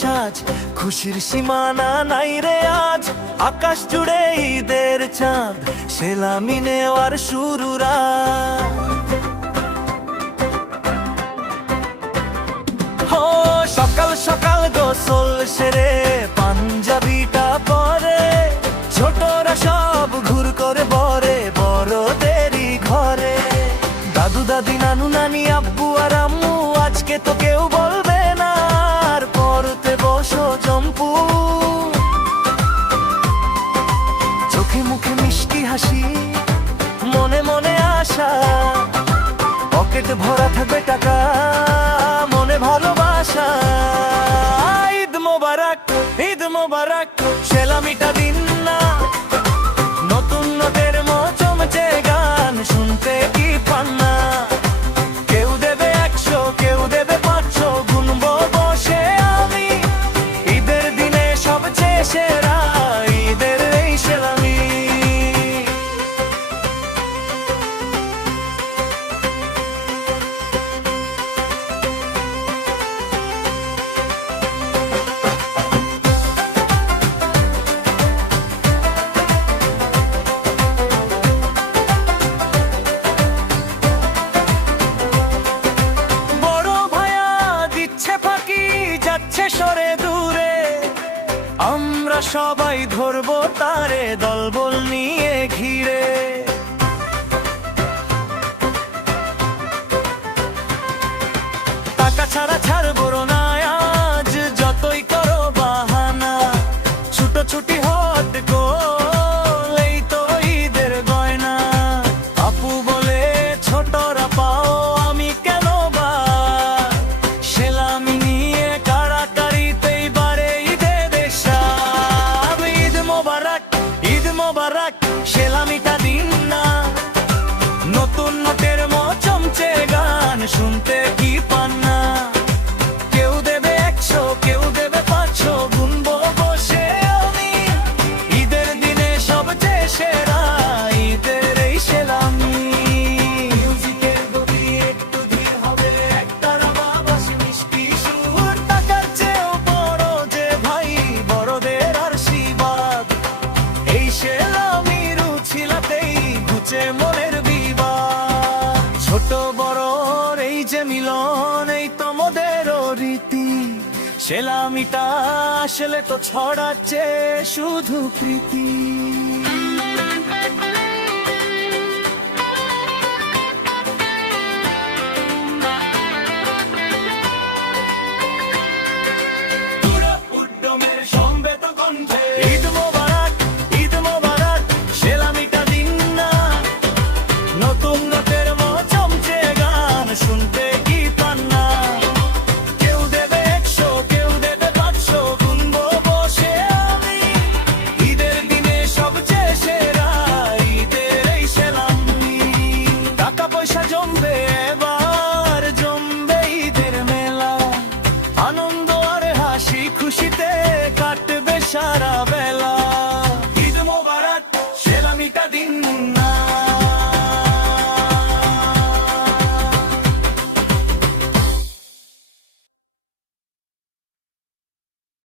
সাজ, খুশির সীমানা নাই রে আজ। আকাশ জুড়ে ঈদের চাঁদ, সেলামি নেওয়ার শুরুরা। সকাল সকাল গোসল সেরে পাঞ্জাবিটা পরে, ছোটরা সব ঘুর করে বরে বড়দেরই ঘরে। দাদু দাদি নানু নানি আব্বু আর আম্মু আজকে তো কেউ বলবে না আর, পরতে বসো জম্পু। চোখে মুখে মিষ্টি হাসি, মনে মনে আশা, পকেট ভরা থাকবে টাকা, মনে ভালোবাসা। ঈদ মোবারক, ঈদ মোবারক, সেলামিটা দিন না। নতুন নোটের চমচে গান শুনতে কি পান না? কেউ দেবে 100, কেউ দেবে 500, গুনবো বসে আমি। ঈদের দিনে সবচেয়ে সেরা ঈদের এই সেলামি। সরে দূরে আমরা সবাই ধরবো তারে, দলবল নিয়ে ঘিরে। টাকা ছাড়া ছাড়বো না আজ, যতই করো বাহানা। ছুটোছুটি হট গোল, এই তো ঈদের গয়না। আপু বলে ছোটরা পাও, আমি কেন বা সেলামি নিয়ে কাড়াকাড়িতেই বারে ঈদের সাব। ঈদ মোবারক, ঈদ মোবারক, সেলামিটা দিন না। নতুন নোটের চমচে গান শুনতে কি পান না? কেউ দেবে 100, কেউ দেবে 500, গুনবো বসে আমি। ঈদের দিনে সবচেয়ে সেরা ঈদের এই সেলামি। মিউজিকের গতি একটু ধীর হবে, একতারা বাবাসি মিষ্টি সুর। টাকার চেয়েও বড় যে ভাই, বড়দের আশীর্বাদ। এই সেলামি রুছিলাতেই ঘুচে মনের বিবাদ। ছোট বড় এই যে মিলন, এই তোমাদেরও রীতি। সেলামিটা আসলে তো ছড়াচ্ছে শুধু প্রীতি। ঈদ মোবারক, ঈদ মোবারক, সেলামিটা দিন না। নতুন নোটের চমচে গান শুনতে কি পান না? কেউ দেবে 100, কেউ দেবে 500, গুনবো বসে আমি। ঈদের দিনে সবচেয়ে সেরা ঈদের এই সেলামি। টাকা পয়সা জমবে এবার, জমবে ঈদের মেলা। আনন্দ আর হাসি খুশিতে কাটবে সারা